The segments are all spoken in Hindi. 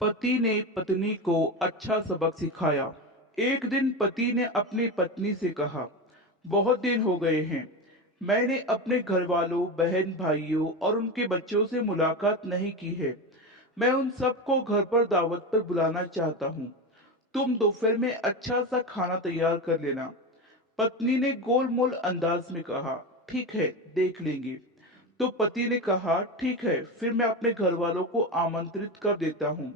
पति ने पत्नी को अच्छा सबक सिखाया। एक दिन पति ने अपनी पत्नी से कहा, बहुत दिन हो गए हैं, मैंने अपने घर वालों, बहन भाइयों और उनके बच्चों से मुलाकात नहीं की है। मैं उन सबको घर पर दावत पर बुलाना चाहता हूँ। तुम दोपहर में अच्छा सा खाना तैयार कर लेना। पत्नी ने गोलमोल अंदाज में कहा, ठीक है, देख लेंगे। तो पति ने कहा, ठीक है, फिर मैं अपने घर वालों को आमंत्रित कर देता हूँ।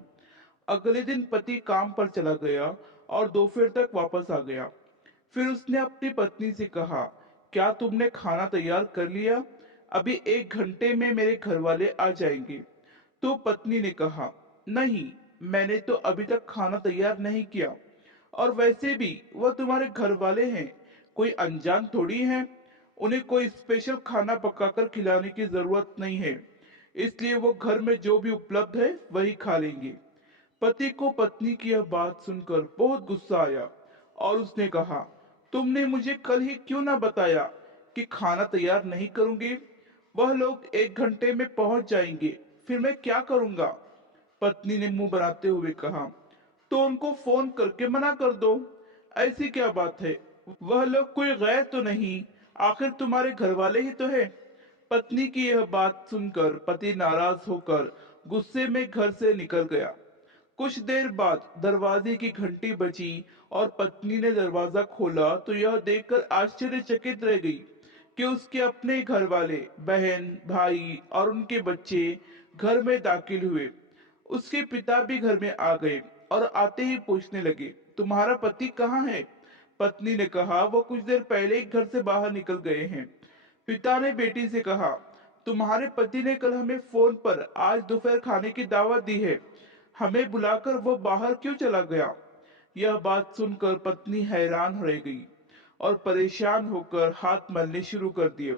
अगले दिन पति काम पर चला गया और दोपहर तक वापस आ गया। फिर उसने अपनी पत्नी से कहा, क्या तुमने खाना तैयार कर लिया? अभी 1 घंटे में मेरे घर वाले आ जाएंगे। तो पत्नी ने कहा, नहीं, मैंने तो अभी तक खाना तैयार नहीं किया। और वैसे भी वह तुम्हारे घर वाले हैं, कोई अनजान थोड़ी है। उन्हें कोई स्पेशल खाना पकाकर खिलाने की जरूरत नहीं है, इसलिए वो घर में जो भी उपलब्ध है वही खा लेंगे। पति को पत्नी की यह बात सुनकर बहुत गुस्सा आया और उसने कहा, तुमने मुझे कल ही क्यों ना बताया कि खाना तैयार नहीं करूंगी? वह लोग 1 घंटे में पहुंच जाएंगे, फिर मैं क्या करूंगा? पत्नी ने मुंह बनाते हुए कहा, तो उनको फोन करके मना कर दो। ऐसी क्या बात है? वह लोग कोई गैर तो नहीं, आखिर तुम्हारे घर वाले ही तो है। पत्नी की यह बात सुनकर पति नाराज होकर गुस्से में घर से निकल गया। कुछ देर बाद दरवाजे की घंटी बजी और पत्नी ने दरवाजा खोला तो यह देखकर आश्चर्यचकित रह गई कि उसके अपने घर वाले, बहन भाई और उनके बच्चे घर में दाखिल हुए। उसके पिता भी घर में आ गए और आते ही पूछने लगे, तुम्हारा पति कहाँ है? पत्नी ने कहा, वो कुछ देर पहले ही घर से बाहर निकल गए हैं। पिता ने बेटी से कहा, तुम्हारे पति ने कल हमें फोन पर आज दोपहर खाने की दावत दी है, हमें बुलाकर वो बाहर क्यों चला गया? यह बात सुनकर पत्नी हैरान रह गई और परेशान होकर हाथ मलने शुरू कर दिए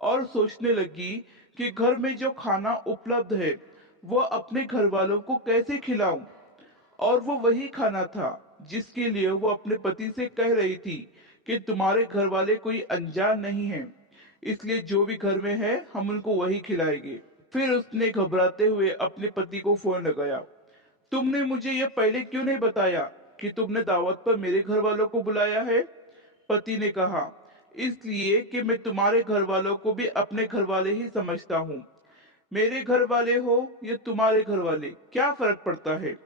और सोचने लगी कि घर में जो खाना उपलब्ध है वो अपने घर वालों को कैसे खिलाऊं। और वो वही खाना था जिसके लिए वो अपने पति से कह रही थी कि तुम्हारे घर वाले कोई अनजान नहीं है, इसलिए जो भी घर में है हम उनको वही खिलाएंगे। फिर उसने घबराते हुए अपने पति को फोन लगाया, तुमने मुझे यह पहले क्यों नहीं बताया कि तुमने दावत पर मेरे घर वालों को बुलाया है? पति ने कहा, इसलिए कि मैं तुम्हारे घर वालों को भी अपने घर वाले ही समझता हूँ। मेरे घर वाले हो या तुम्हारे घर वाले, क्या फर्क पड़ता है?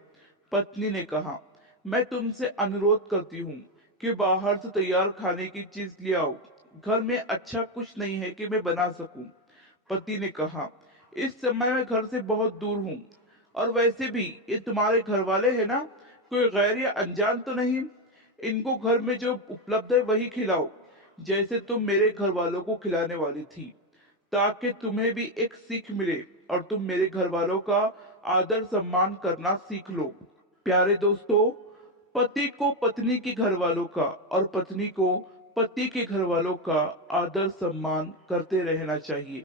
पत्नी ने कहा, मैं तुमसे अनुरोध करती हूँ कि बाहर से तैयार खाने की चीज ले आओ। घर में अच्छा कुछ नहीं है कि मैं बना सकूं। पति ने कहा, इस समय मैं घर से बहुत दूर हूँ और वैसे भी ये तुम्हारे घर वाले हैं ना, कोई गैर या अनजान तो नहीं। इनको घर में जो उपलब्ध है वही खिलाओ, जैसे तुम मेरे घर वालों को खिलाने वाली थी, ताकि तुम्हें भी एक सीख मिले और तुम मेरे घर वालों का आदर सम्मान करना सीख लो। प्यारे दोस्तों, पति को पत्नी के घर वालों का और पत्नी को पति के घर वालों का आदर सम्मान करते रहना चाहिए।